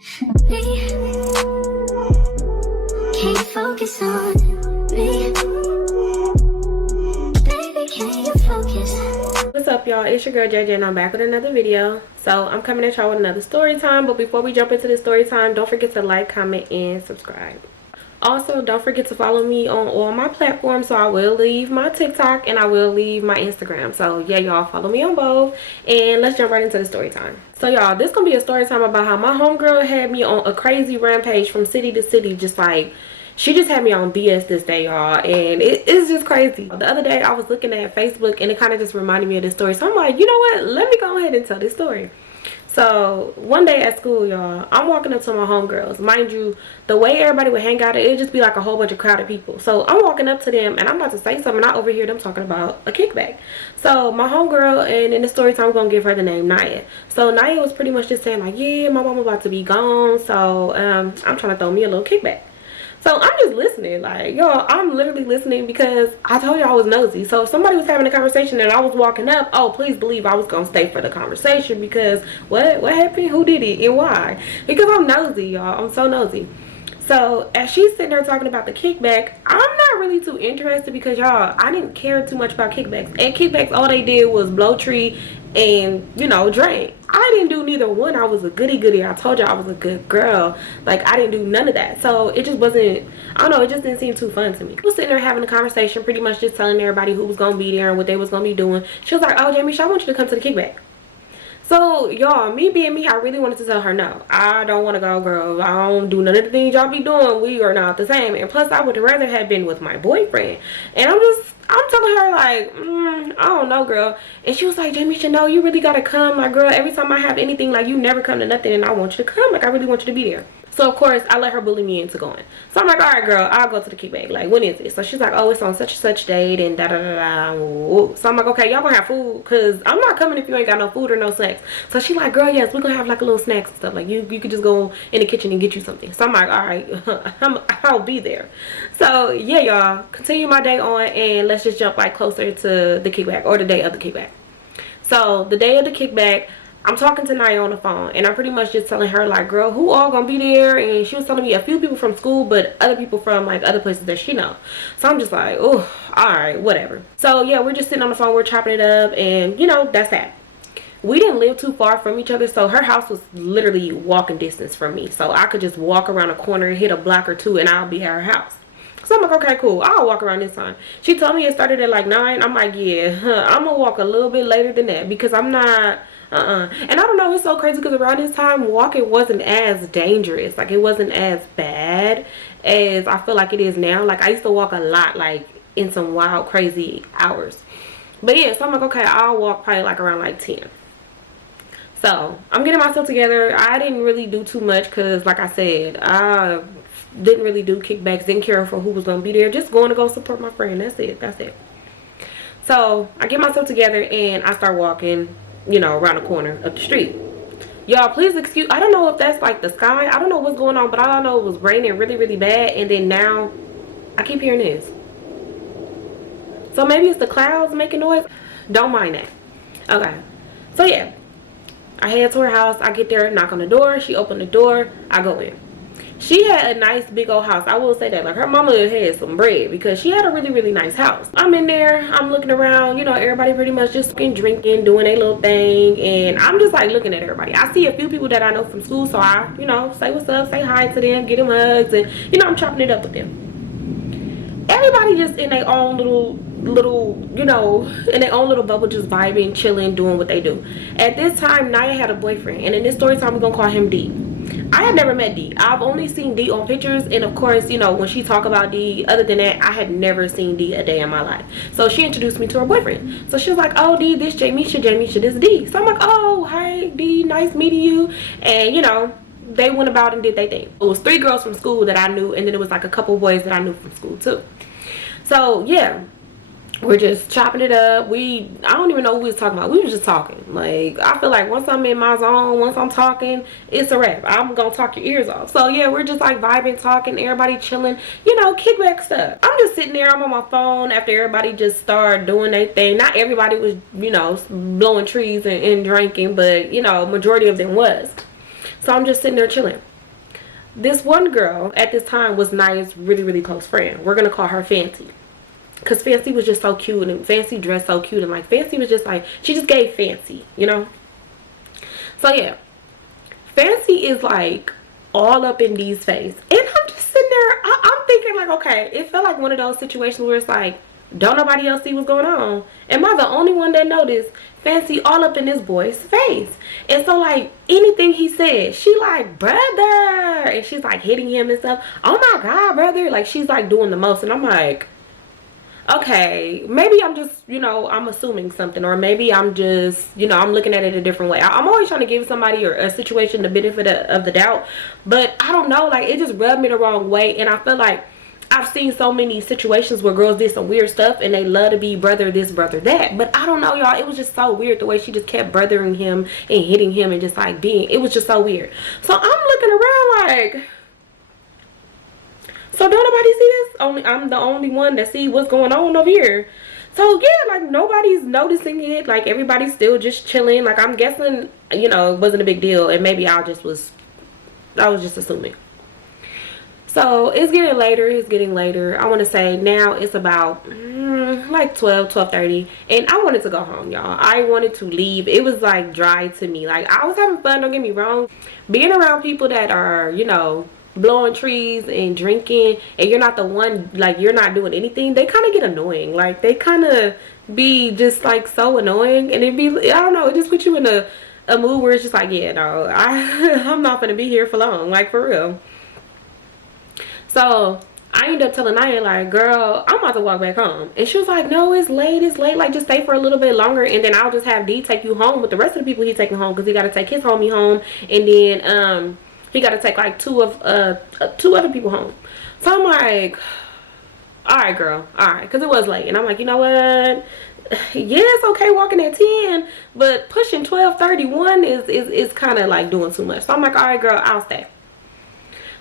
Can't focus on me. Baby, can you focus? What's up, y'all? It's your girl JJ and I'm back with another video. So I'm coming at y'all with another story time, but before we jump into the story time, don't forget to like, comment, and subscribe. Also, don't forget to follow me on all my platforms. So I will leave my TikTok and I will leave my Instagram. So yeah, y'all follow me on both. And let's jump right into the story time. So y'all, this gonna be a story time about how my homegirl had me on a crazy rampage from city to city. Just like, she just had me on BS this day, y'all, and it's just crazy. The other day I was looking at Facebook and it kind of just reminded me of this story. So I'm like, you know what, let me go ahead and tell this story. So one day at school, y'all, I'm walking up to my homegirls. Mind you, the way everybody would hang out, it'd just be like a whole bunch of crowded people. So I'm walking up to them and I'm about to say something, and I overhear them talking about a kickback. So my homegirl, and in the story time, I'm gonna give her the name Naya. So Naya was pretty much just saying like, yeah, my mom about to be gone, so I'm trying to throw me a little kickback. So I'm just listening, like, y'all, I'm literally listening because I told y'all I was nosy. So if somebody was having a conversation and I was walking up, oh, please believe I was going to stay for the conversation because what happened? Who did it and why? Because I'm nosy, y'all. I'm so nosy. So as she's sitting there talking about the kickback, I'm not really too interested because, y'all, I didn't care too much about kickbacks. And kickbacks, all they did was blow tree and, you know, drink. I didn't do neither one. I was a goody. I told y'all I was a good girl. Like, I didn't do none of that. So it just wasn't, I don't know, it just didn't seem too fun to me. I was sitting there having a conversation, pretty much just telling everybody who was going to be there and what they was going to be doing. She was like, oh, Jamie, I want you to come to the kickback. So, y'all, me being me, I really wanted to tell her, no, I don't want to go, girl. I don't do none of the things y'all be doing. We are not the same. And plus, I would rather have been with my boyfriend. And I'm telling her, like, I don't know, girl. And she was like, Jamie, you know, you really got to come. Like, girl, every time I have anything, like, you never come to nothing. And I want you to come. Like, I really want you to be there. So, of course, I let her bully me into going. So, I'm like, all right, girl, I'll go to the kickback. Like, when is it? So, she's like, oh, it's on such and such date and da-da-da-da. So, I'm like, okay, y'all gonna have food? Because I'm not coming if you ain't got no food or no snacks. So, she's like, girl, yes, we're gonna have, like, a little snacks and stuff. Like, you could just go in the kitchen and get you something. So, I'm like, all right, I'll be there. So, yeah, y'all, continue my day on and let's just jump, like, closer to the kickback or the day of the kickback. So, the day of the kickback, I'm talking to Naya on the phone and I'm pretty much just telling her like, girl, who all gonna be there? And she was telling me a few people from school, but other people from like other places that she know. So I'm just like, oh, all right, whatever. So yeah, we're just sitting on the phone, we're chopping it up, and you know, that's that. We didn't live too far from each other, so her house was literally walking distance from me. So I could just walk around a corner, hit a block or two, and I'll be at her house. So I'm like, okay, cool, I'll walk around this time. She told me it started at like 9. I'm like, yeah, I'm gonna walk a little bit later than that because I'm not and I don't know, it's so crazy because around this time walking wasn't as dangerous. Like, it wasn't as bad as I feel like it is now. Like, I used to walk a lot, like in some wild crazy hours. But yeah, so I'm like, okay, I'll walk probably like around like 10. So I'm getting myself together. I didn't really do too much because like I said, I didn't really do kickbacks, didn't care for who was gonna be there, just going to go support my friend. That's it. So I get myself together and I start walking, you know, around the corner of the street. Y'all, please excuse, I don't know if that's like the sky, I don't know what's going on, but all I know it was raining really bad, and then now I keep hearing this. So maybe it's the clouds making noise. Don't mind that. Okay, so yeah, I head to her house. I get there, knock on the door. She opened the door. I go in. She had a nice big old house. I will say that. Like, her mama had some bread because she had a really nice house. I'm in there. I'm looking around. You know, everybody pretty much just drinking, doing their little thing. And I'm just like looking at everybody. I see a few people that I know from school. So I, you know, say what's up, say hi to them, get them hugs. And, you know, I'm chopping it up with them. Everybody just in their own little, you know, in their own little bubble, just vibing, chilling, doing what they do. At this time, Naya had a boyfriend. And in this story time, we're going to call him D. I had never met D. I've only seen D on pictures, and of course, you know, when she talk about D, other than that, I had never seen D a day in my life. So she introduced me to her boyfriend. So she was like, oh, D, this Jamisha, this D. So I'm like, oh, hi, D, nice meeting you. And, you know, they went about and did their thing. It was 3 girls from school that I knew, and then it was like a couple boys that I knew from school too. So yeah, we're just chopping it up. I don't even know what we was talking about. We were just talking. Like, I feel like once I'm in my zone, once I'm talking, it's a wrap. I'm gonna talk your ears off. So yeah, we're just like vibing, talking, everybody chilling, you know, kickback stuff. I'm just sitting there, I'm on my phone after everybody just started doing their thing. Not everybody was, you know, blowing trees and drinking, but you know, majority of them was. So I'm just sitting there chilling. This one girl at this time was Naya's really, really close friend. We're gonna call her Fancy, because Fancy was just so cute, and Fancy dressed so cute, and like Fancy was just like, she just gave Fancy, you know. So yeah, Fancy is like all up in D's face, and I'm just sitting there. I'm thinking like, okay, it felt like one of those situations where it's like, don't nobody else see what's going on? Am I the only one that noticed Fancy all up in this boy's face? And so like anything he said, she like, brother, and she's like hitting him and stuff. Oh my God, brother, like she's like doing the most, and I'm like, okay, maybe I'm just, you know, I'm assuming something, or maybe I'm just, you know, I'm looking at it a different way. I'm always trying to give somebody or a situation the benefit of the doubt, but I don't know, like it just rubbed me the wrong way. And I feel like I've seen so many situations where girls did some weird stuff and they love to be brother this, brother that, but I don't know, y'all, it was just so weird the way she just kept brothering him and hitting him and just like being, it was just so weird. So I'm looking around like, so don't nobody see this? Only I'm the only one that see what's going on over here. So yeah, like nobody's noticing it. Like everybody's still just chilling. Like I'm guessing, you know, it wasn't a big deal, and maybe I was just assuming. So it's getting later. It's getting later. I want to say now it's about like 12:30, and I wanted to go home, y'all. I wanted to leave. It was like dry to me. Like I was having fun. Don't get me wrong. Being around people that are, you know, blowing trees and drinking, and you're not the one, like you're not doing anything, they kind of get annoying. Like they kind of be just like so annoying, and it be, I don't know, it just puts you in a mood where it's just like, yeah, no, I'm not gonna be here for long, like for real. So I ended up telling Naya, like, girl, I'm about to walk back home. And she was like, no, it's late, like just stay for a little bit longer, and then I'll just have D take you home with the rest of the people he's taking home, because he got to take his homie home, and then he got to take like two other people home. So I'm like, all right, girl, all right, because it was late. And I'm like, you know what, yeah, it's okay walking at 10, but pushing 12:31 is kind of like doing too much. So I'm like, all right, girl, I'll stay.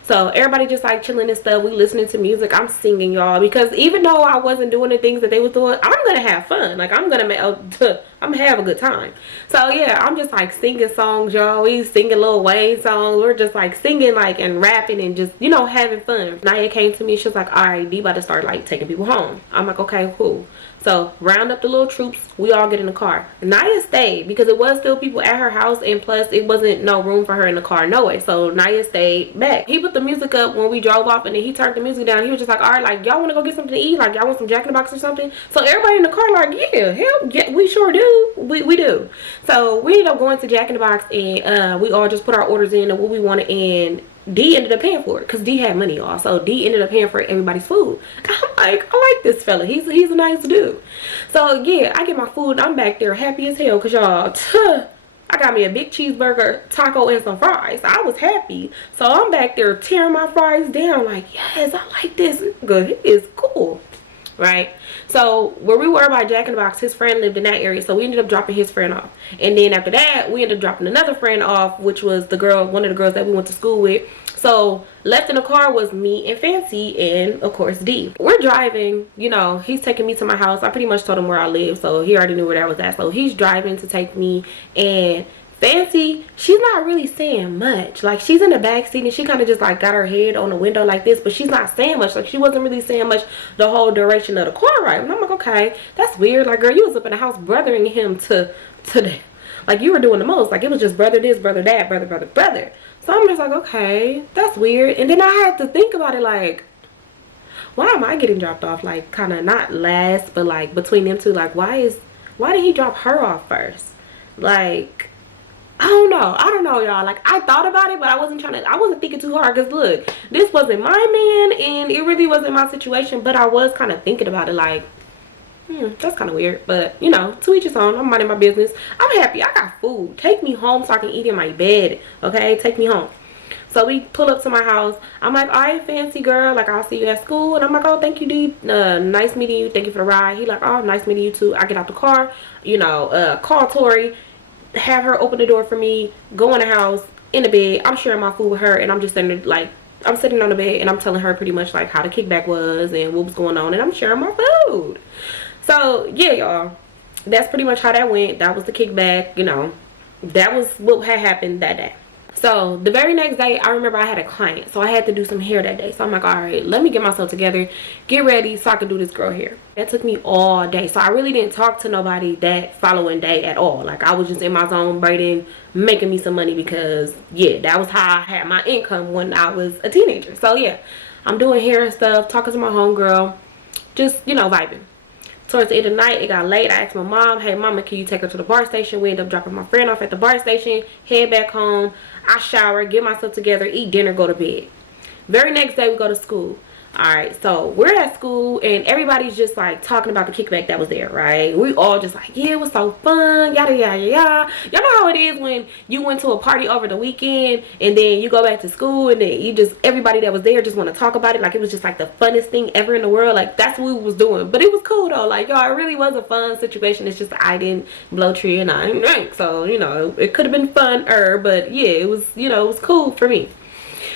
So everybody just like chilling and stuff. We listening to music. I'm singing, y'all, because even though I wasn't doing the things that they was doing, I'm gonna have fun. Like I'm gonna have a good time. So yeah, I'm just like singing songs, y'all. We singing Lil Wayne songs. We're just like singing like and rapping and just, you know, having fun. Naya came to me. She was like, all right, D about to start like taking people home. I'm like, okay, cool. So round up the little troops, we all get in the car. Naya stayed because it was still people at her house, and plus it wasn't no room for her in the car, no way. So Naya stayed back. He put the music up when we drove off, and then he turned the music down. He was just like, all right, like y'all want to go get something to eat? Like y'all want some Jack in the Box or something? So everybody in the car like, yeah, hell yeah, we sure do. We do. So we ended up going to Jack in the Box, and we all just put our orders in and what we wanted, and D ended up paying for it because D had money, y'all. So D ended up paying for everybody's food. I'm like, I like this fella. He's a nice dude. So yeah, I get my food and I'm back there happy as hell because y'all, I got me a big cheeseburger, taco, and some fries. I was happy. So I'm back there tearing my fries down like, yes, I like this. Good, it is cool. Right? So where we were by Jack in the Box, his friend lived in that area, so we ended up dropping his friend off. And then after that, we ended up dropping another friend off, which was the girl, one of the girls that we went to school with. So left in the car was me and Fancy and of course D. We're driving, you know, he's taking me to my house. I pretty much told him where I live, so he already knew where that was at. So he's driving to take me, and Fancy, she's not really saying much. Like she's in the back seat and she kind of just like got her head on the window like this, but she's not saying much. Like she wasn't really saying much the whole duration of the car ride. And I'm like, okay, that's weird. Like girl, you was up in the house brothering him to the, like you were doing the most. Like it was just brother this, brother that, brother. So I'm just like, okay, that's weird. And then I had to think about it, like, why am I getting dropped off? Like kind of not last, but like between them two, like why did he drop her off first? Like I don't know, y'all. Like I thought about it, but I wasn't thinking too hard, because look, this wasn't my man and it really wasn't my situation, but I was kind of thinking about it like, that's kind of weird. But you know, to each his own. I'm minding my business. I'm happy I got food. Take me home so I can eat in my bed. Okay, take me home. So we pull up to my house. I'm like, all right, Fancy girl, like I'll see you at school. And I'm like, oh, thank you, D. Nice meeting you. Thank you for the ride. He like, oh, nice meeting you too. I get out the car, you know, call Tori, have her open the door for me, go in the house, in the bed. I'm sharing my food with her, and I'm just sitting there, like, I'm sitting on the bed and I'm telling her pretty much like how the kickback was and what was going on, and I'm sharing my food. So yeah, y'all, that's pretty much how that went. That was the kickback, you know, that was what had happened that day. So the very next day, I remember I had a client, so I had to do some hair that day. So I'm like, all right, let me get myself together, get ready so I could do this girl hair. That took me all day, so I really didn't talk to nobody that following day at all. Like, I was just in my zone, braiding, making me some money, because yeah, that was how I had my income when I was a teenager. So yeah, I'm doing hair and stuff, talking to my homegirl, just, you know, vibing. Towards the end of the night, it got late. I asked my mom, hey mama, can you take her to the bar station? We ended up dropping my friend off at the bar station, head back home. I shower, get myself together, eat dinner, go to bed. Very next day, we go to school. Alright, so we're at school and everybody's just like talking about the kickback that was there, right? We all just like, yeah, it was so fun, yada yada yada. Y'all know how it is when you went to a party over the weekend and then you go back to school and then you just, everybody that was there just want to talk about it. Like, it was just like the funnest thing ever in the world. Like, that's what we was doing. But it was cool though. Like, y'all, it really was a fun situation. It's just I didn't blow tree and I didn't drink. So, you know, it could have been funner, but yeah, it was, you know, it was cool for me.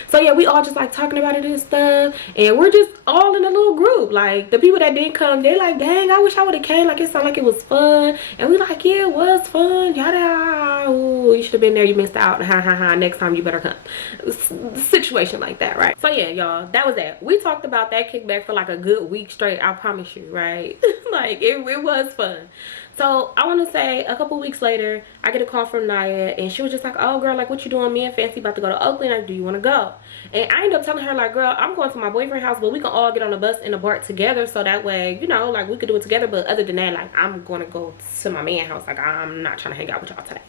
So yeah, we all just like talking about it and stuff, and we're just all in a little group. Like, the people that didn't come, they're like, dang, I wish I would have came. Like, it sounded like it was fun. And we like, yeah, it was fun, yada. Ooh, you should have been there, you missed out, ha ha ha, next time you better come. Situation like that, right? So yeah, y'all, that was that. We talked about that kickback for like a good week straight, I promise you, right? Like, it was fun. So I want to say a couple weeks later, I get a call from Naya, and she was just like, oh girl, like, what you doing? Me and Fancy about to go to Oakland. Like, do you want to go? And I ended up telling her, like, girl, I'm going to my boyfriend's house, but we can all get on the bus and the BART together, so that way, you know, like, we could do it together. But other than that, like, I'm going to go to my man's house. Like, I'm not trying to hang out with y'all today.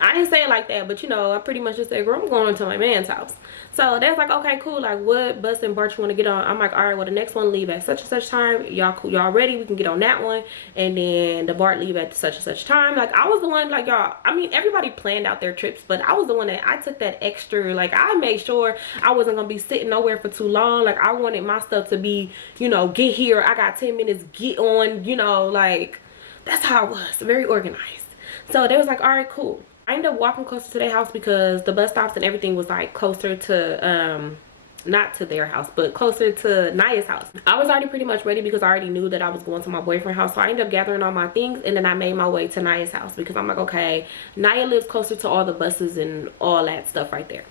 I didn't say it like that, but you know, I pretty much just said, girl, I'm going to my man's house. So that's like, okay, cool. Like, what bus and BART you want to get on? I'm like, all right, well, the next one leave at such and such time. Y'all cool, y'all ready? We can get on that one. And then the BART leave at such and such time. Like, I was the one, like, y'all, I mean, everybody planned out their trips, but I was the one that I took that extra, like, I made sure I wasn't gonna be sitting nowhere for too long. Like, I wanted my stuff to be, you know, get here, I got 10 minutes, get on, you know, like, that's how I was, very organized. So they was like, all right, cool. I ended up walking closer to their house because the bus stops and everything was like closer to not to their house, but closer to Naya's house. I was already pretty much ready because I already knew that I was going to my boyfriend's house. So I ended up gathering all my things, and then I made my way to Naya's house because I'm like, okay, Naya lives closer to all the buses and all that stuff right there.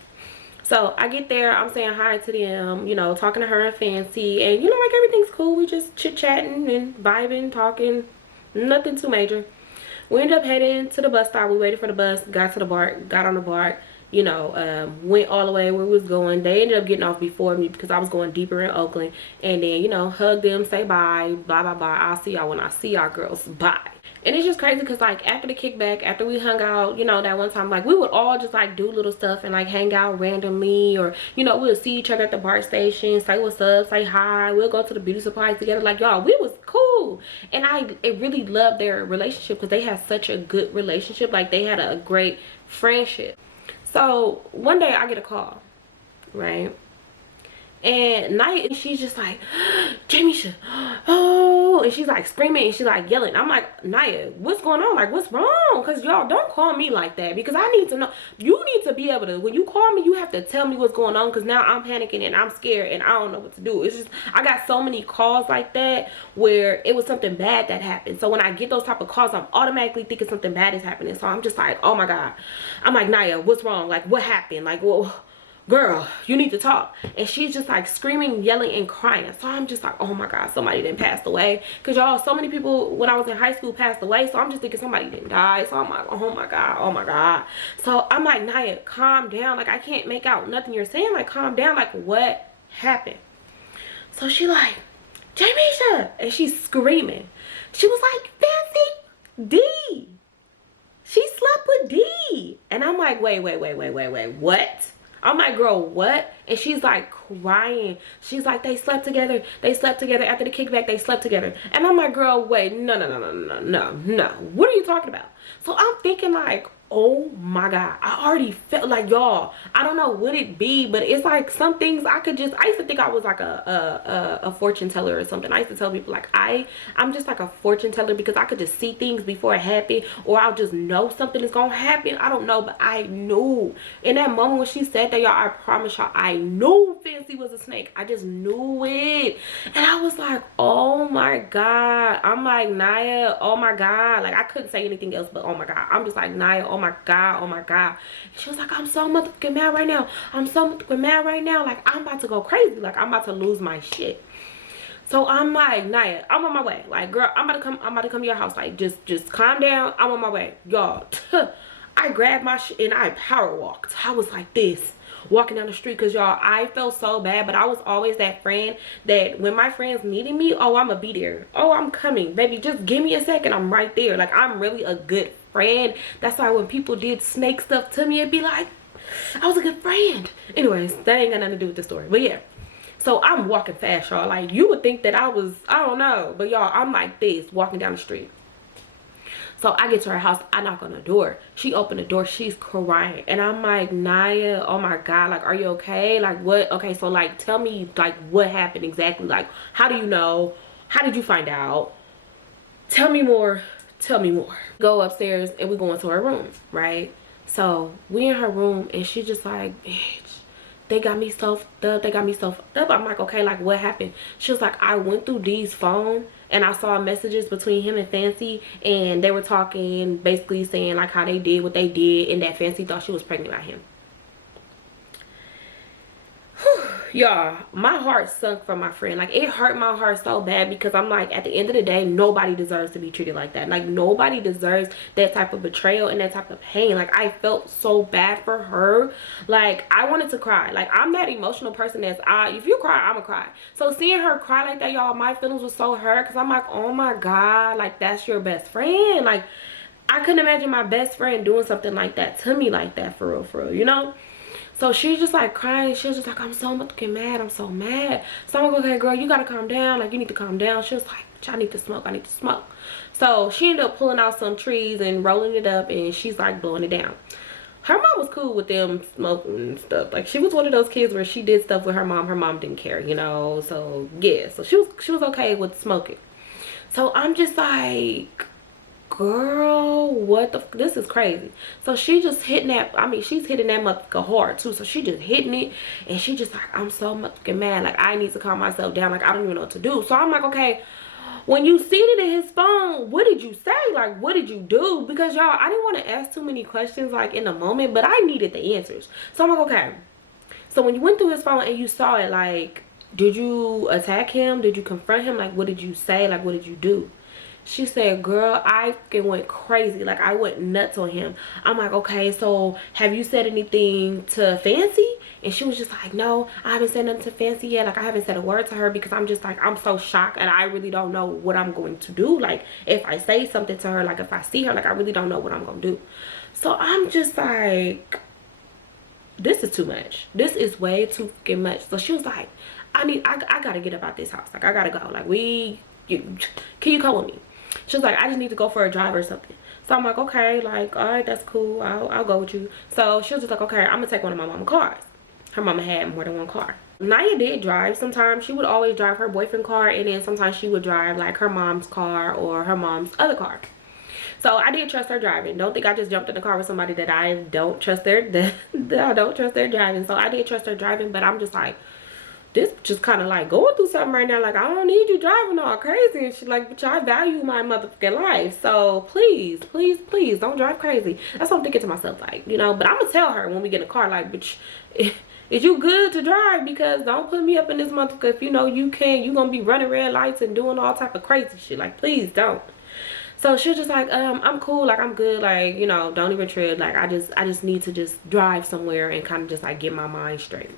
So I get there, I'm saying hi to them, you know, talking to her and Fancy, and you know, like, everything's cool. We just chit-chatting and vibing, talking, nothing too major. We ended up heading to the bus stop. We waited for the bus, got to the BART, got on the BART, you know, went all the way where we was going. They ended up getting off before me because I was going deeper in Oakland. And then, you know, hug them, say bye, blah, blah, blah. I'll see y'all when I see y'all, girls. Bye. And it's just crazy because, like, after the kickback, after we hung out, you know, that one time, like, we would all just, like, do little stuff and, like, hang out randomly. Or, you know, we'll see each other at the BART station, say what's up, say hi. We'll go to the beauty supplies together. Like, y'all, we was cool. And I really loved their relationship because they had such a good relationship. Like, they had a great friendship. So one day I get a call, right? And Naya, she's just like, Jamisha, oh, and she's like screaming and she's like yelling. I'm like, Naya, what's going on? Like, what's wrong? Because y'all don't call me like that, because I need to know. You need to be able to, when you call me, you have to tell me what's going on, because now I'm panicking and I'm scared and I don't know what to do. It's just, I got so many calls like that where it was something bad that happened. So when I get those type of calls, I'm automatically thinking something bad is happening. So I'm just like, oh my God. I'm like, Naya, what's wrong? Like, what happened? Like, well, girl, you need to talk. And she's just like screaming, yelling, and crying. So I'm just like, oh my God, somebody didn't pass away. Because y'all, so many people when I was in high school passed away. So I'm just thinking somebody didn't die. So I'm like, oh my God, oh my God. So I'm like, Naya, calm down. Like, I can't make out nothing you're saying. Like, calm down. Like, what happened? So she like, Jamisha. And she's screaming. She was like, Fancy D. She slept with D. And I'm like, wait, what? I'm like, girl, what? And she's like crying. She's like, they slept together. They slept together after the kickback. They slept together. And I'm like, girl, wait, no. What are you talking about? So I'm thinking like, oh my God, I already felt like, y'all, I don't know what it be, but it's like some things I could just, I used to think I was like a fortune teller or something. I used to tell people like I'm just like a fortune teller, because I could just see things before it happened, or I'll just know something is gonna happen. I don't know, but I knew in that moment when she said that, y'all, I promise y'all, I knew Fancy was a snake. I just knew it. And I was like, oh my God. I'm like, Naya, oh my God. Like, I couldn't say anything else but oh my God. I'm just like, Naya, oh oh my god, oh my god. And she was like, I'm so motherfucking mad right now. I'm so motherfucking mad right now. Like, I'm about to go crazy. Like, I'm about to lose my shit. So I'm like, Naya, I'm on my way. Like, girl, I'm about to come to your house. Like, just calm down. I'm on my way. Y'all, I grabbed my shit and I power walked. I was like this, walking down the street, because y'all, I felt so bad. But I was always that friend that when my friends needed me, oh, I'ma be there. Oh, I'm coming, baby, just give me a second, I'm right there. Like, I'm really a good friend. That's why when people did snake stuff to me, it'd be like, I was a good friend. Anyways, that ain't got nothing to do with the story. But yeah, so I'm walking fast, y'all. Like, you would think that I was, I don't know, but y'all, I'm like this, walking down the street. So I get to her house, I knock on the door. She opened the door, she's crying. And I'm like, Naya, oh my God, like, are you okay? Like, what? Okay, so like, tell me, like, what happened exactly? Like, how do you know? How did you find out? Tell me more, tell me more. Go upstairs and we go into her room, right? So we in her room and she just like, bitch, they got me stuffed up, they got me stuffed up. I'm like, okay, like, what happened? She was like, I went through D's phone and I saw messages between him and Fancy, and they were talking, basically saying like how they did what they did, and that Fancy thought she was pregnant by him. Y'all, my heart sunk for my friend. Like, it hurt my heart so bad, because I'm like, at the end of the day, nobody deserves to be treated like that. Like, nobody deserves that type of betrayal and that type of pain. Like, I felt so bad for her. Like, I wanted to cry. Like, I'm that emotional person that's, if you cry, I'ma cry. So seeing her cry like that, y'all, my feelings were so hurt, because I'm like, oh my God, like, that's your best friend. Like, I couldn't imagine my best friend doing something like that to me, like that, for real, you know? So she's just like crying. She was just like, I'm so fucking mad. I'm so mad. So I'm like, okay, girl, you gotta calm down. Like, you need to calm down. She was like, I need to smoke. I need to smoke. So she ended up pulling out some trees and rolling it up, and she's like blowing it down. Her mom was cool with them smoking and stuff. Like, she was one of those kids where she did stuff with her mom. Her mom didn't care, you know. So yeah, so she was okay with smoking. So I'm just like, girl, what the this is crazy. So she just hitting that, I mean, she's hitting that motherfucker hard too. So she just hitting it, and she just like, I'm so motherfucking mad. Like, I need to calm myself down. Like, I don't even know what to do. So I'm like, okay, when you seen it in his phone, what did you say? Like, what did you do? Because y'all, I didn't want to ask too many questions like in the moment, but I needed the answers. So I'm like, okay, so when you went through his phone and you saw it, like, did you attack him? Did you confront him? Like, what did you say? Like, what did you do? She said, girl, I fucking went crazy. Like, I went nuts on him. I'm like, okay, so have you said anything to Fancy? And she was just like, no, I haven't said nothing to Fancy yet. Like, I haven't said a word to her, because I'm just like, I'm so shocked, and I really don't know what I'm going to do. Like, if I say something to her, like, if I see her, like, I really don't know what I'm going to do. So I'm just like, this is too much. This is way too fucking much. So she was like, I gotta get up out this house. Like, I gotta go. Like, can you come with me? She was like, I just need to go for a drive or something. So I'm like, okay, like, all right, that's cool. I'll go with you. So she was just like, okay, I'm gonna take one of my mama's cars. Her mama had more than one car. Naya did drive sometimes. She would always drive her boyfriend's car, and then sometimes she would drive like her mom's car or her mom's other car. So I did trust her driving. Don't think I just jumped in the car with somebody that I don't trust that I don't trust their driving. So I did trust her driving, but I'm just like, this just kind of like going through something right now. Like, I don't need you driving all crazy and shit. Like, bitch, I value my motherfucking life. So please, please, please don't drive crazy. That's what I'm thinking to myself, like, you know. But I'm gonna tell her when we get in the car, like, bitch, is you good to drive? Because don't put me up in this motherfucker if you know you gonna be running red lights and doing all type of crazy shit. Like, please don't. So she was just like, I'm cool, like, I'm good, like, you know, don't even trip. Like, I just need to just drive somewhere and kind of just like get my mind straight.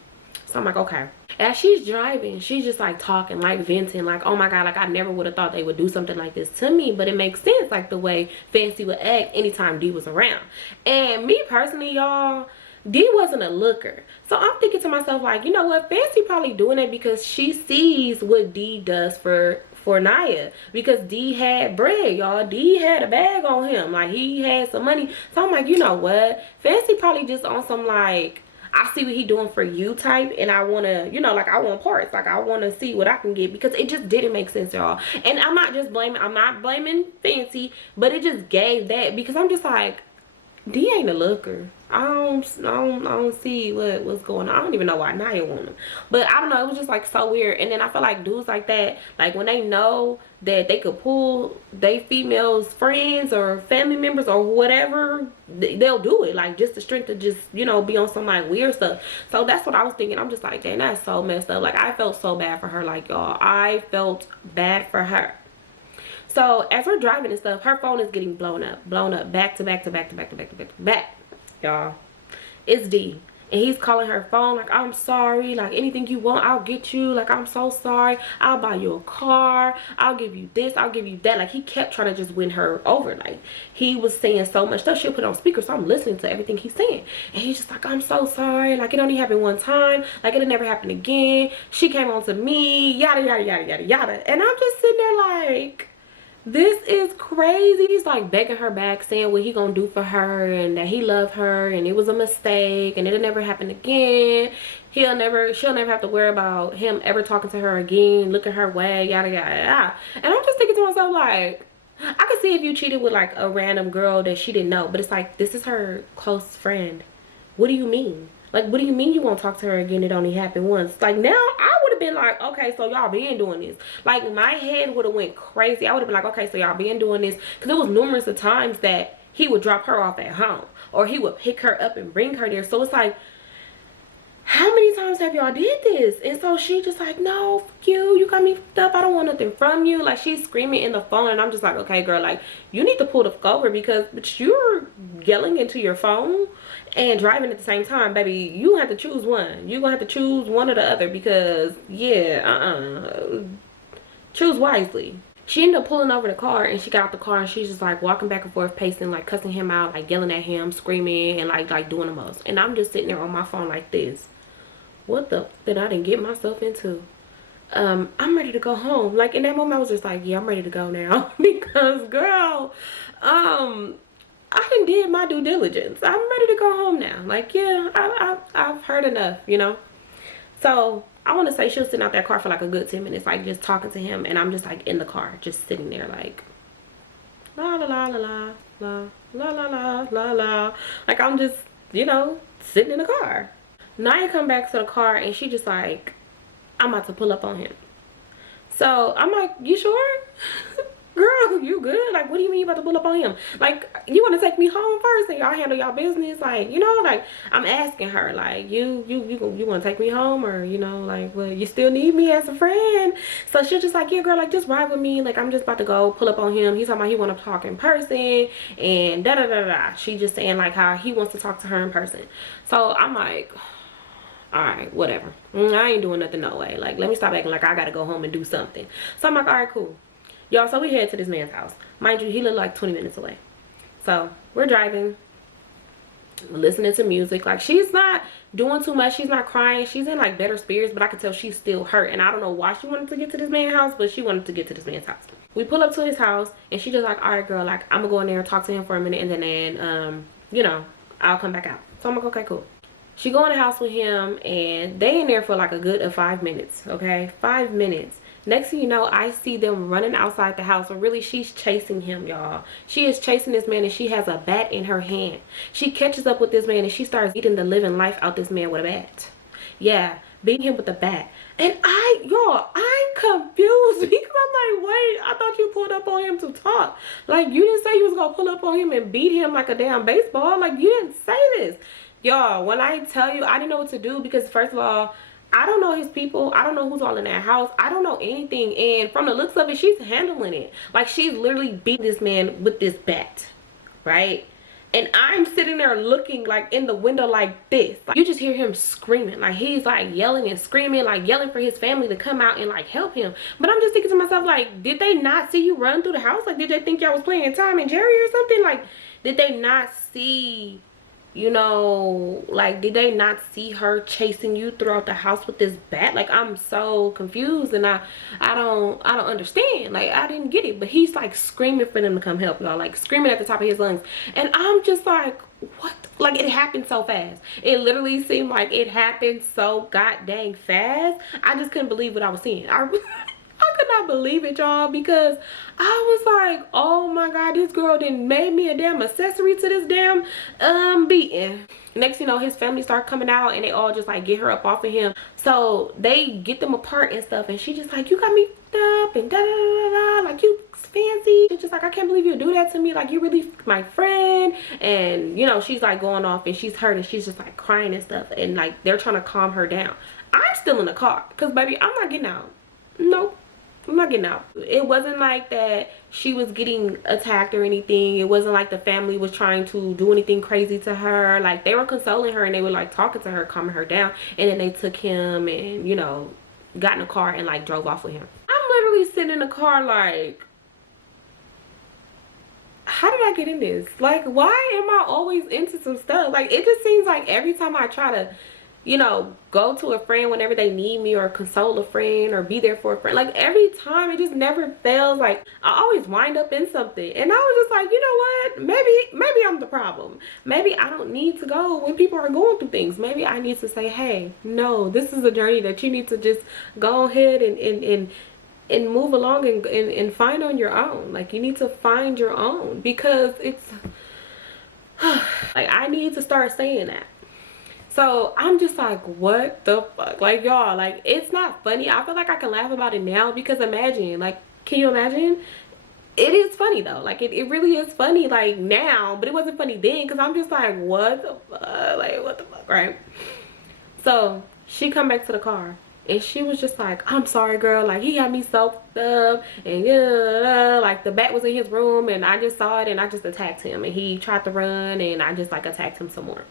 So I'm like, okay. As she's driving, she's just like talking, like venting, like, oh my God, like, I never would have thought they would do something like this to me. But it makes sense, like, the way Fancy would act anytime D was around. And me personally, y'all, D wasn't a looker. So I'm thinking to myself, like, you know what, Fancy probably doing it because she sees what D does for Naya, because D had bread, y'all. D had a bag on him, like, he had some money. So I'm like, you know what, Fancy probably just on some like, I see what he doing for you type, and I want to, you know, like, I want parts. Like, I want to see what I can get, because it just didn't make sense, y'all. And I'm not blaming Fancy, but it just gave that, because I'm just like, D ain't a looker. I don't see what's going on. I don't even know why Naya want him. But I don't know, it was just like so weird. And then I feel like dudes like that, like when they know that they could pull they females friends or family members or whatever, they'll do it. Like just the strength to just, you know, be on some like weird stuff. So that's what I was thinking. I'm just like, dang, that's so messed up. Like I felt so bad for her. Like y'all, I felt bad for her. So as we're driving and stuff, her phone is getting blown up, back to back to back to back to back to back to back. Y'all, it's D, and he's calling her phone like, I'm sorry, like anything you want, I'll get you, like I'm so sorry, I'll buy you a car, I'll give you this, I'll give you that. Like he kept trying to just win her over. Like he was saying so much stuff. She'll put it on speaker, so I'm listening to everything he's saying, and he's just like, I'm so sorry, like it only happened one time, like it'll never happen again, she came on to me, yada yada yada yada yada. And I'm just sitting there like, this is crazy. He's like begging her back, saying what he gonna do for her and that he loved her and it was a mistake and it'll never happen again. She'll never have to worry about him ever talking to her again, looking her way, yada yada yada. And I'm just thinking to myself like, I could see if you cheated with like a random girl that she didn't know, but it's like, this is her close friend. What do you mean? Like, what do you mean you won't talk to her again? It only happened once. Like, now I would have been like, okay, so y'all been doing this. Like, my head would have went crazy. I would have been like, okay, so y'all been doing this. Because it was numerous of times that he would drop her off at home. Or he would pick her up and bring her there. So it's like, how many times have y'all did this? And so she just like, no, fuck you got me fucked up, I don't want nothing from you. Like she's screaming in the phone, and I'm just like, okay girl, like you need to pull the fuck over, because but you're yelling into your phone and driving at the same time, baby. You have to choose one. You're gonna have to choose one or the other, because yeah, choose wisely. She ended up pulling over the car, and she got out the car, and she's just like walking back and forth, pacing, like cussing him out, like yelling at him, screaming, and like doing the most. And I'm just sitting there on my phone like this. What the did I didn't get myself into? I'm ready to go home. Like in that moment I was just like, yeah, I'm ready to go now. Because girl, I done did my due diligence. I'm ready to go home now. Like, yeah, I've heard enough, you know. So I want to say she was sitting out that car for like a good 10 minutes, like just talking to him, and I'm just like in the car, just sitting there like la la la la la la la la la la. Like I'm just, you know, sitting in the car. Naya come back to the car, and she just like, I'm about to pull up on him. So I'm like, you sure? Girl, you good? Like, what do you mean you about to pull up on him? Like, you want to take me home first and y'all handle y'all business? Like, you know, like I'm asking her, like, you want to take me home, or you know, like, well, you still need me as a friend? So she's just like, yeah girl, like just ride with me, like I'm just about to go pull up on him. He's talking about he want to talk in person and da da da da. She just saying like how he wants to talk to her in person. So I'm like, all right, whatever, I ain't doing nothing, no way. Like, let me stop acting like I gotta go home and do something. So I'm like, all right, cool, y'all. So we head to this man's house. Mind you, he lived like 20 minutes away. So we're driving, listening to music. Like she's not doing too much, she's not crying, she's in like better spirits, but I could tell she's still hurt. And I don't know why she wanted to get to this man's house, but she wanted to get to this man's house. We pull up to his house, and she just like, all right girl, like I'm gonna go in there and talk to him for a minute, and then you know, I'll come back out. So I'm like, okay, cool. She go in the house with him, and they in there for like a good 5 minutes. Okay, 5 minutes. Next thing you know, I see them running outside the house. But really, she's chasing him, y'all. She is chasing this man, and she has a bat in her hand. She catches up with this man, and she starts beating the living life out this man with a bat. Yeah, beating him with a bat. And y'all, I'm confused, because I'm like, wait, I thought you pulled up on him to talk. Like, you didn't say you was gonna pull up on him and beat him like a damn baseball. Like, you didn't say this. Y'all, when I tell you, I didn't know what to do, because first of all, I don't know his people. I don't know who's all in that house. I don't know anything. And from the looks of it, she's handling it. Like, she's literally beating this man with this bat, right? And I'm sitting there looking like in the window like this. Like, you just hear him screaming. Like, he's like yelling and screaming, like yelling for his family to come out and like help him. But I'm just thinking to myself, like, did they not see you run through the house? Like, did they think y'all was playing Tom and Jerry or something? Like, did they not see, you know, like, did they not see her chasing you throughout the house with this bat? Like, I'm so confused, and I don't understand. Like, I didn't get it. But he's like screaming for them to come help, y'all, like screaming at the top of his lungs. And I'm just like, what? Like, it happened so fast. It literally seemed like it happened so god dang fast. I just couldn't believe what I was seeing. I could not believe it, y'all, because I was like, oh my god, this girl done made me a damn accessory to this damn beating. Next you know, his family start coming out and they all just like get her up off of him. So they get them apart and stuff, and she just like, you got me up and da da da da, like you fancy. She's just like, I can't believe you do that to me, like you really my friend. And you know, she's like going off and she's hurt and she's just like crying and stuff, and like they're trying to calm her down. I'm still in the car because baby, I'm not getting out. Nope, I'm not getting out. It wasn't like that she was getting attacked or anything. It wasn't like the family was trying to do anything crazy to her. Like they were consoling her and they were like talking to her, calming her down, and then they took him and, you know, got in a car and like drove off with him. I'm literally sitting in the car like, how did I get in this? Like, why am I always into some stuff? Like, it just seems like every time I try to, you know, go to a friend whenever they need me, or console a friend, or be there for a friend, like every time it just never fails. Like I always wind up in something, and I was just like, you know what, maybe I'm the problem. Maybe I don't need to go when people are going through things. Maybe I need to say, hey, no, this is a journey that you need to just go ahead and move along and find on your own. Like you need to find your own, because it's like I need to start saying that. So I'm just like, what the fuck? Like, y'all, like, it's not funny. I feel like I can laugh about it now, because imagine, like, can you imagine? It is funny though. Like it really is funny like now, but it wasn't funny then, because I'm just like, what the fuck? Like, what the fuck, right? So she come back to the car and she was just like, I'm sorry girl, like he got me soaked up, and yeah, like the bat was in his room and I just saw it and I just attacked him, and he tried to run and I just like attacked him some more.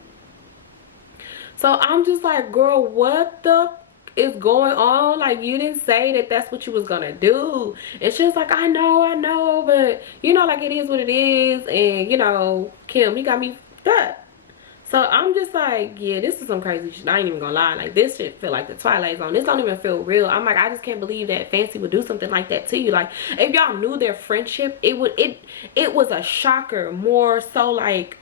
So I'm just like, girl, what the is going on? Like, you didn't say that that's what you was gonna do. And she was like, I know, but you know, like it is what it is. And you know, Kim, you got me up. So I'm just like, yeah, this is some crazy shit. I ain't even gonna lie. Like, this shit feel like the Twilight Zone. This don't even feel real. I'm like, I just can't believe that Fancy would do something like that to you. Like, if y'all knew their friendship, it was a shocker. More so like,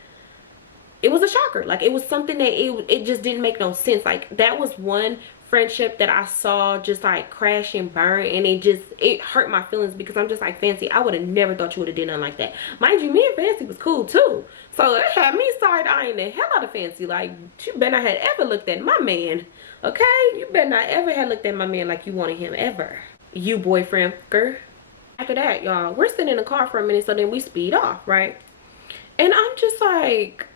it was a shocker. Like, it was something that it just didn't make no sense. Like, that was one friendship that I saw just like crash and burn, and it hurt my feelings, because I'm just like, Fancy, I would have never thought you would have done nothing like that. Mind you, me and Fancy was cool too, so it had me side-eyeing the hell out of Fancy. Like, you better not have ever looked at my man, okay? You better not ever have looked at my man like you wanted him ever, you boyfriend fucker. After that, y'all, we're sitting in the car for a minute, so then we speed off, right? And I'm just like,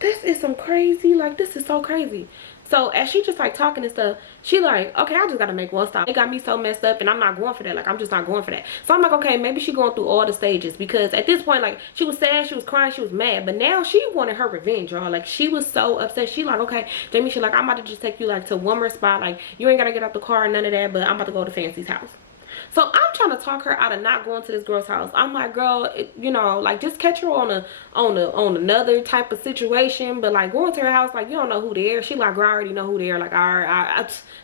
this is some crazy, like, this is so crazy. So as she just like talking and stuff, she like, okay, I just gotta make one stop. It got me so messed up, and I'm not going for that. Like, I'm just not going for that. So I'm like, okay, maybe she going through all the stages, because at this point, like, she was sad, she was crying, she was mad, but now she wanted her revenge, y'all. Like, she was so upset. She like, okay, Jamie, she like, I'm about to just take you like to one more spot. Like, you ain't gotta get out the car, none of that, but I'm about to go to Fancy's house. So I'm trying to talk her out of not going to this girl's house. I'm like, girl, you know, like, just catch her on another type of situation, but like going to her house, like, you don't know who they are. She like, girl, I already know who they are. Like,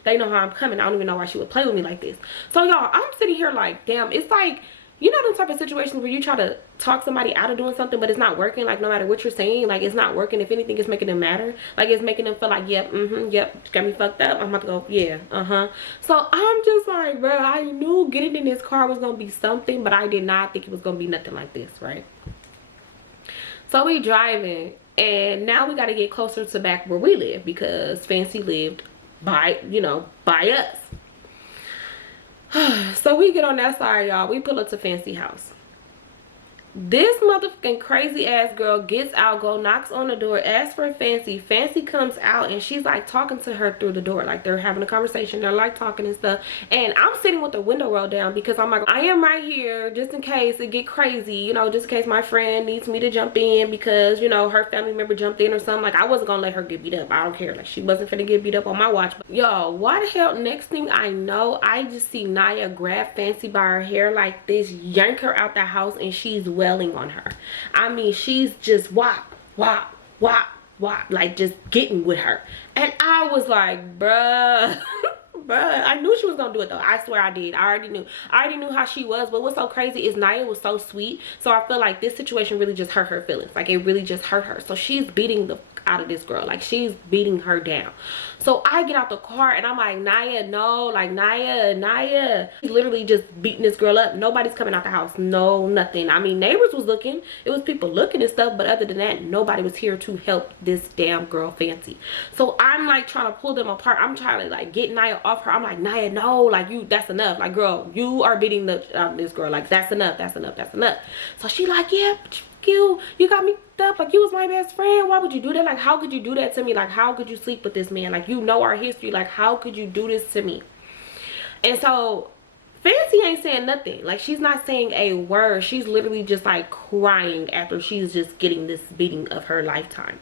they know how I'm coming. I don't even know why she would play with me like this. So y'all, I'm sitting here like, damn, it's like, you know, them type of situations where you try to talk somebody out of doing something, but it's not working. Like, no matter what you're saying, like, it's not working. If anything, it's making them matter. Like, it's making them feel like, yep, yep, got me fucked up. I'm about to go, yeah, So I'm just like, bro, I knew getting in this car was gonna be something, but I did not think it was gonna be nothing like this, right? So we driving, and now we got to get closer to back where we live, because Fancy lived by, you know, by us. So we get on that side, y'all. We pull up to Fancy house. This motherfucking crazy ass girl gets out, knocks on the door, asks for Fancy. Fancy comes out, and she's like talking to her through the door. Like, they're having a conversation, they're like talking and stuff. And I'm sitting with the window rolled down, because I'm like, I am right here just in case it get crazy, you know, just in case my friend needs me to jump in, because, you know, her family member jumped in or something. Like, I wasn't gonna let her get beat up. I don't care. Like, she wasn't finna get beat up on my watch. But y'all, why the hell, next thing I know, I just see Naya grab Fancy by her hair like this, yank her out the house, and she's wailing on her. I mean, she's just whop, like just getting with her. And I was like, bruh, bruh, I knew she was gonna do it though. I swear I did. I already knew how she was. But what's so crazy is Naya was so sweet. So I feel like this situation really just hurt her feelings. Like, it really just hurt her. So she's beating the fuck out of this girl. Like, she's beating her down. So I get out the car and I'm like, Naya, no, like, Naya. He's literally just beating this girl up. Nobody's coming out the house. No, nothing. I mean, neighbors was looking. It was people looking and stuff, but other than that, nobody was here to help this damn girl Fancy. So I'm like trying to pull them apart. I'm trying to like get Naya off her. I'm like, Naya, no, like, that's enough. Like, girl, you are beating this girl. Like, that's enough. So she like, yeah, you got me up. Like, you was my best friend. Why would you do that? Like, how could you do that to me? Like, how could you sleep with this man? Like, you know our history. Like, how could you do this to me? And so Fancy ain't saying nothing. Like, she's not saying a word. She's literally just like crying after she's just getting this beating of her lifetime.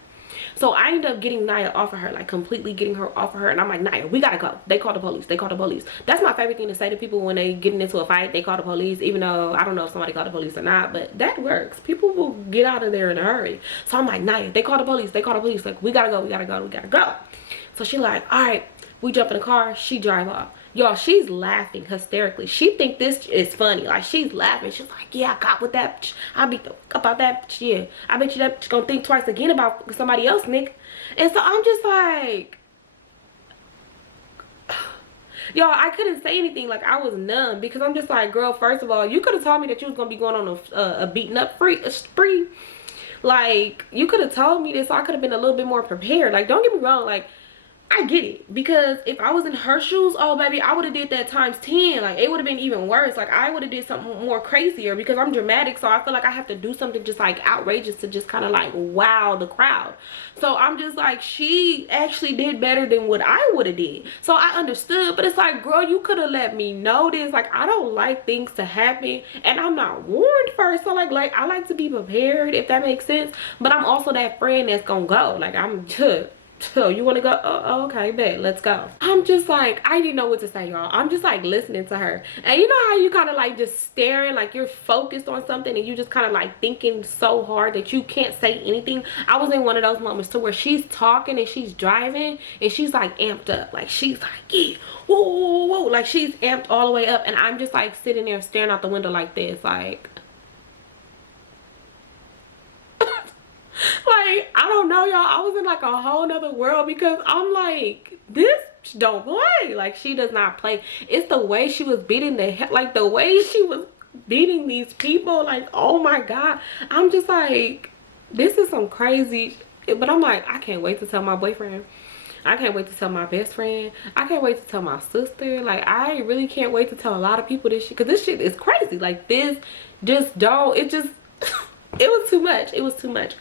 So I end up getting Naya off of her, like completely getting her off of her. And I'm like, Naya, we gotta go. They call the police. That's my favorite thing to say to people when they getting into a fight. They call the police, even though I don't know if somebody called the police or not, but that works. People will get out of there in a hurry. So I'm like, Naya, they call the police. Like, we gotta go. So she like, all right, we jump in the car. She drive off. Y'all, she's laughing hysterically. She think this is funny. Like, she's laughing. She's like, yeah, I got with that bitch. I beat the fuck about that bitch. Yeah, I bet you that bitch gonna think twice again about somebody else, nigga. And so I'm just like, y'all, I couldn't say anything. Like, I was numb because I'm just like, girl, first of all, you could have told me that you was gonna be going on a beating up spree. Like, you could have told me this so I could have been a little bit more prepared. Like, don't get me wrong, like, I get it, because if I was in her shoes, oh baby, I would have did that times 10. Like, it would have been even worse. Like, I would have did something more crazier because I'm dramatic, so I feel like I have to do something just like outrageous to just kind of like wow the crowd. So I'm just like, she actually did better than what I would have did. So I understood, but it's like, girl, you could have let me know this. Like, I don't like things to happen and I'm not warned first. So like I like to be prepared, if that makes sense. But I'm also that friend that's gonna go. Like, I'm just, so you want to go? Oh, okay, bet, let's go. I'm just like, I didn't know what to say, y'all. I'm just like listening to her, and you know how you kind of like just staring, like you're focused on something and you just kind of like thinking so hard that you can't say anything. I was in one of those moments to where she's talking and she's driving and she's like amped up, like she's like, yeah, whoa, whoa, whoa, like she's amped all the way up, and I'm just like sitting there staring out the window like this, like like, I don't know, y'all. I was in like a whole nother world because I'm like, this don't play. Like, she does not play. It's the way she was beating like the way she was beating these people. Like, oh my God. I'm just like, this is some crazy. But I'm like, I can't wait to tell my boyfriend. I can't wait to tell my best friend. I can't wait to tell my sister. Like, I really can't wait to tell a lot of people this shit, because this shit is crazy. Like, this just don't, it just, it was too much. It was too much.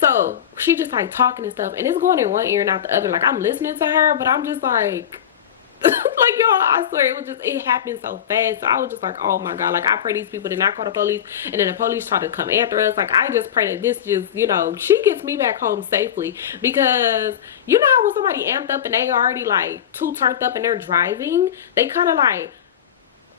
So she just like talking and stuff, and it's going in one ear and out the other. Like, I'm listening to her, but I'm just like like, y'all, I swear, it happened so fast. So I was just like, oh my God. Like, I pray these people did not call the police, and then the police try to come after us. Like, I just pray that this just, you know, she gets me back home safely, because you know how when somebody amped up and they already like too turned up and they're driving, they kind of like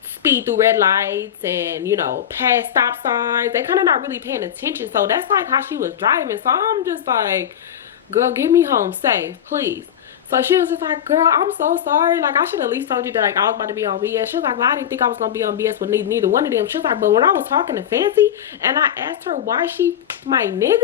speed through red lights and, you know, pass stop signs. They kind of not really paying attention. So that's like how she was driving. So I'm just like, girl, get me home safe, please. So she was just like, girl, I'm so sorry. Like, I should at least told you that, like, I was about to be on BS. She was like, well, I didn't think I was going to be on BS with neither one of them. She was like, but when I was talking to Fancy and I asked her why she my nigga,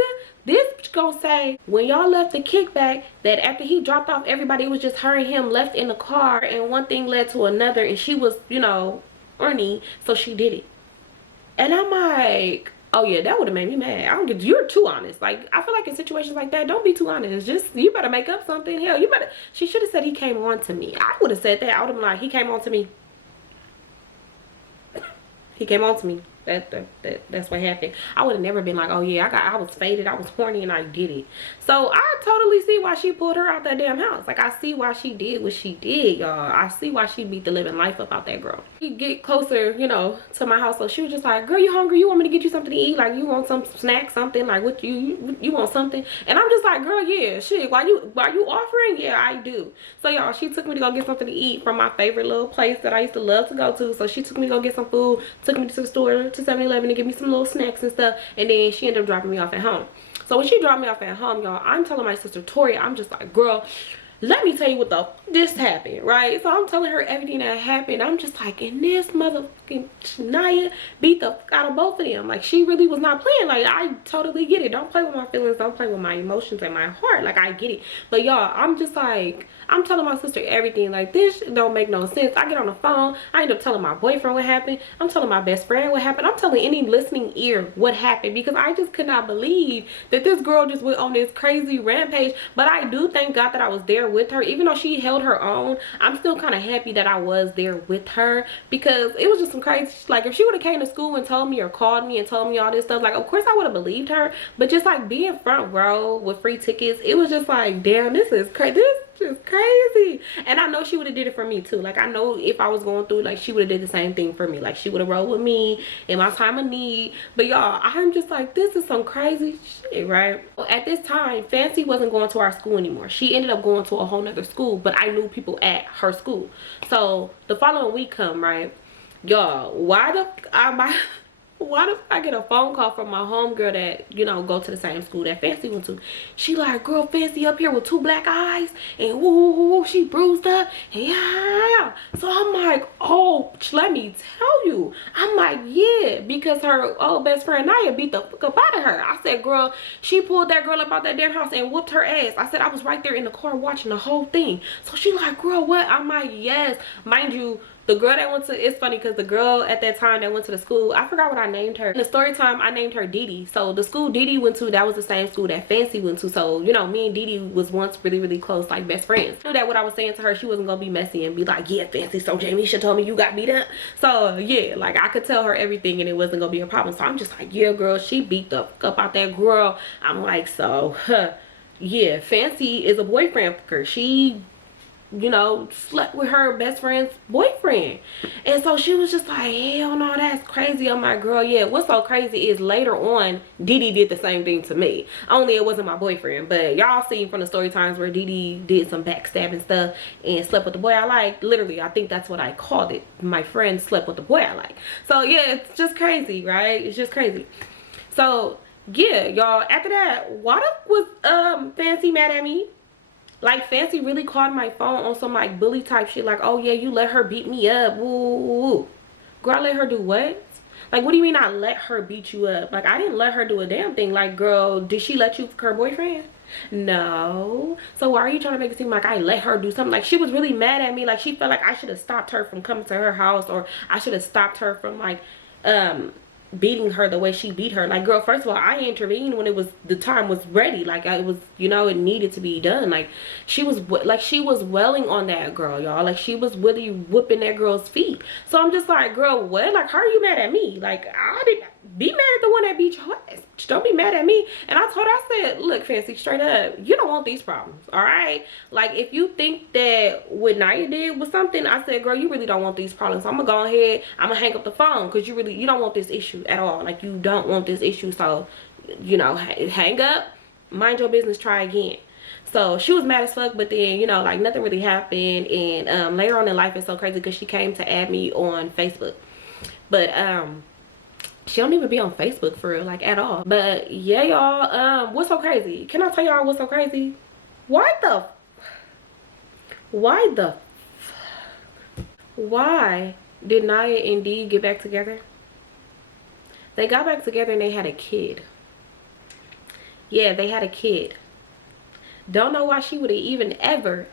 this bitch gonna say, when y'all left the kickback, that after he dropped off everybody, it was just her and him left in the car, and one thing led to another, and she was, you know, horny, so she did it. And I'm like, oh yeah, that would have made me mad. I don't get, you're too honest. Like, I feel like in situations like that, don't be too honest. Just, you better make up something. Hell, you better, she should have said he came on to me. I would have said that. I would have been like, he came on to me. He came on to me. That's what happened. I would have never been like, oh yeah, I was faded, I was horny, and I did it. So I totally see why she pulled her out that damn house. Like, I see why she did what she did, y'all. I see why she beat the living life up out that girl. She get closer, you know, to my house, so she was just like, girl, you hungry? You want me to get you something to eat? Like, you want some snack, something? Like, what you want something? And I'm just like, girl, yeah, shit. Why you offering? Yeah, I do. So y'all, she took me to go get something to eat from my favorite little place that I used to love to go to. So she took me to go get some food, took me to the store, to 7-Eleven, to give me some little snacks and stuff, and then she ended up dropping me off at home. So when she dropped me off at home, y'all, I'm telling my sister Tori, I'm just like, girl, let me tell you what the this happened, right? So I'm telling her everything that happened. I'm just like, and this motherfucking Shania beat the fuck out of both of them. Like, she really was not playing. Like, I totally get it. Don't play with my feelings. Don't play with my emotions and my heart. Like, I get it. But y'all, I'm just like, I'm telling my sister everything. Like, this don't make no sense. I get on the phone. I end up telling my boyfriend what happened. I'm telling my best friend what happened. I'm telling any listening ear what happened, because I just could not believe that this girl just went on this crazy rampage. But I do thank God that I was there with her. Even though she held her own, I'm still kind of happy that I was there with her, because it was just some crazy, like, if she would have came to school and told me or called me and told me all this stuff, like, of course I would have believed her. But just like being front row with free tickets, it was just like, damn, this is crazy. This just crazy. And I know she would have did it for me too. Like, I know if I was going through, like, she would have did the same thing for me. Like, she would have rolled with me in my time of need. But y'all, I'm just like, this is some crazy shit, right? Well, at this time, Fancy wasn't going to our school anymore. She ended up going to a whole nother school, but I knew people at her school. So the following week come, right? Y'all, why the I get a phone call from my homegirl that, you know, go to the same school that Fancy went to. She like, girl, Fancy up here with 2 black eyes, and woo, she bruised up, and yeah. So I'm like, oh, let me tell you. I'm like, yeah, because her old best friend Naya beat the fuck up out of her. I said, girl, she pulled that girl up out that damn house and whooped her ass. I said, I was right there in the car watching the whole thing. So she like, girl, what? I'm like, yes. Mind you, the girl that went to, it's funny because the girl at that time that went to the school, I forgot what I named her. In the story time, I named her Didi. So the school Didi went to, that was the same school that Fancy went to. So, you know, me and Didi was once really, really close, like best friends. I knew that what I was saying to her, she wasn't gonna be messy and be like, yeah, Fancy, so Jamie should told me you got beat up. So yeah, like, I could tell her everything and it wasn't gonna be a problem. So I'm just like, yeah, girl, she beat the fuck up out that girl. I'm like, so, yeah, Fancy is a boyfriend for her. She, you know, slept with her best friend's boyfriend. And so she was just like, hell no, that's crazy. I'm like, girl, yeah, what's so crazy is later on Didi did the same thing to me, only it wasn't my boyfriend. But y'all seen from the story times where Didi did some backstabbing stuff and slept with the boy I like. Literally, I think that's what I called it. My friend slept with the boy I like. So yeah, it's just crazy, right? It's just crazy. So yeah, y'all, after that, why the was Fancy mad at me? Like, Fancy really called my phone on some like bully type shit, like, oh yeah, you let her beat me up, woo, woo, woo. Girl, I let her do what? Like, what do you mean I let her beat you up? Like, I didn't let her do a damn thing. Like, girl, did she let you fuck her boyfriend? No. So why are you trying to make it seem like I let her do something? Like, she was really mad at me. Like, she felt like I should have stopped her from coming to her house, or I should have stopped her from like beating her the way she beat her. Like, girl, first of all, I intervened when it was, the time was ready. Like, it was, you know, it needed to be done. Like, she was welling on that girl, y'all. Like, she was really whooping that girl's feet. So I'm just like, girl, what? Like, how are you mad at me? Like, I didn't be mad at the one that beat your ass. Don't be mad at me. And I told her, I said, look, Fancy, straight up, you don't want these problems, all right? Like, if you think that what Naya did was something, I said, girl, you really don't want these problems. So I'm gonna go ahead, I'm gonna hang up the phone, because you don't want this issue at all. Like, you don't want this issue. So, you know, hang up, mind your business, try again. So she was mad as fuck, but then, you know, like, nothing really happened. And later on in life, it's so crazy because she came to add me on Facebook. But she don't even be on Facebook for real, like, at all. But yeah, y'all, what's so crazy? Can I tell y'all what's so crazy? Why did Naya and Dee get back together? They got back together and they had a kid. Yeah, they had a kid. Don't know why she would have even ever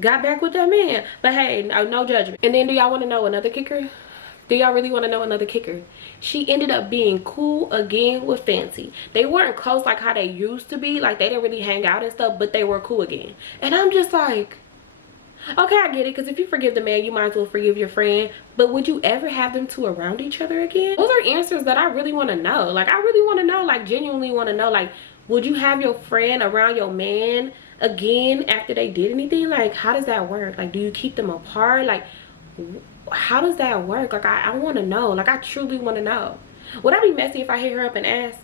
got back with that man. But hey, no judgment. And then, do y'all want to know another kicker? Do y'all really want to know another kicker? She ended up being cool again with Fancy. They weren't close like how they used to be. Like, they didn't really hang out and stuff, but they were cool again. And I'm just like, okay, I get it, because if you forgive the man, you might as well forgive your friend. But would you ever have them two around each other again? Those are answers that I really want to know. Like, I really want to know, like, genuinely want to know, like, would you have your friend around your man again after they did anything? Like, how does that work? Like, do you keep them apart? Like, how does that work? Like, I want to know. Like, I truly want to know. Would I be messy if I hit her up and ask,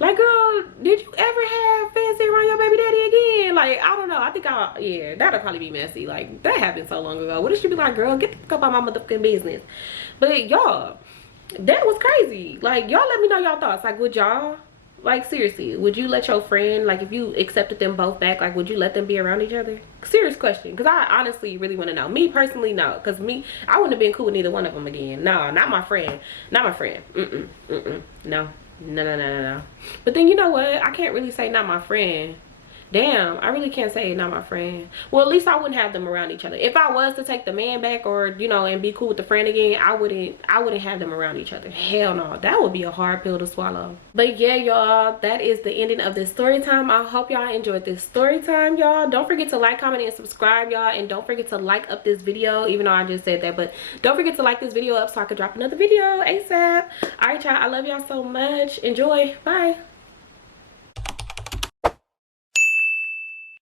like, girl, did you ever have Fancy around your baby daddy again? Like, I don't know. I think yeah, that'll probably be messy. Like, that happened so long ago. What if she be like, girl, get the fuck out my motherfucking business? But y'all, that was crazy. Like, y'all let me know y'all thoughts. Like, would y'all Like, seriously, would you let your friend, like, if you accepted them both back, like, would you let them be around each other? Serious question, because I honestly really want to know. Me personally, no, because I wouldn't have been cool with neither one of them again. No, not my friend. Not my friend. No. No. But then, you know what? I can't really say not my friend. Damn, I really can't say not my friend. Well, at least I wouldn't have them around each other. If I was to take the man back, or, you know, and be cool with the friend again, I wouldn't have them around each other. Hell no. That would be a hard pill to swallow. But yeah, y'all, that is the ending of this story time. I hope y'all enjoyed this story time, y'all. Don't forget to like, comment, and subscribe, y'all. And don't forget to like up this video, even though I just said that. But don't forget to like this video up so I could drop another video ASAP. All right, y'all. I love y'all so much. Enjoy. Bye.